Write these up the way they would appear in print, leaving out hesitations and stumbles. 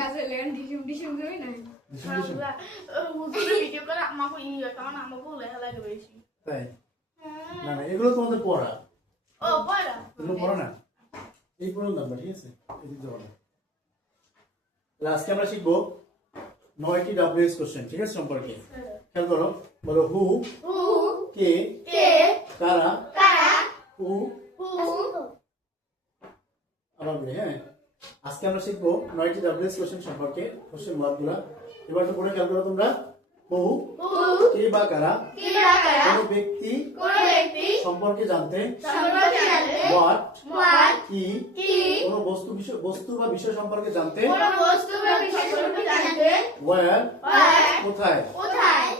কাছে লেন ডিসিম ডিসিম করি না ভিডিও করে আমাকে ইয়ে কারণ আমাকে লেখা লাগে বেশি তাই না না এগুলো তোমাদের পড়া ও পড়া এগুলো পড়া না এই পর্যন্ত আমরা ঠিক আছে এদিক দিয়ে পড়া আজকে আমরা শিখবো 9টি ডব্লিউএস কোশ্চেন ঠিক আছে সম্পর্কে খেয়াল করো বলো হু কে কারা হু আবার বলি হ্যাঁ আজকে আমরা শিখবো 9টি ডব্লিউএস কোশ্চেন সম্পর্কে কোশ্চেন ওয়ার্ডগুলো এবার তো পড়ে খেয়াল করো তোমরা হু কে বা কারা কোন ব্যক্তি সম্পর্কে জানতে হোয়াট কি কোন বস্তু বা বিষয় সম্পর্কে জানতে ওয়্যার কোথায়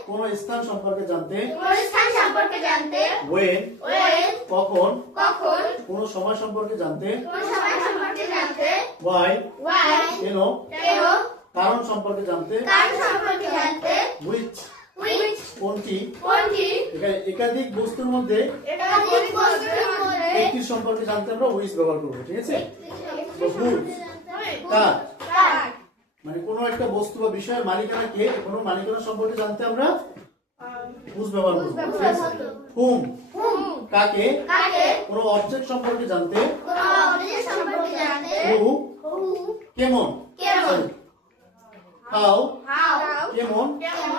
কোন স্থান সম্পর্কে জানতে ওয়েন কখন কোন সময় সম্পর্কে জানতে ওয়াই কেন কারণ সম্পর্কে জানতে হুইচ কোনটি একাধিক বস্তুর মধ্যে একটি সম্পর্কে জানতে আমরা হুইচ ব্যবহার করব ঠিক আছে তো হুইচ কার মানে কোন একটা বস্তু বা বিষয়ের মালিকানা কে কোন মালিকানা সম্পর্কে জানতে আমরা হুইচ ব্যবহার করব ঠিক আছে হুম কাকে কোন অবজেক্ট সম্পর্কে জানতে হু কেমন হাউ কেমন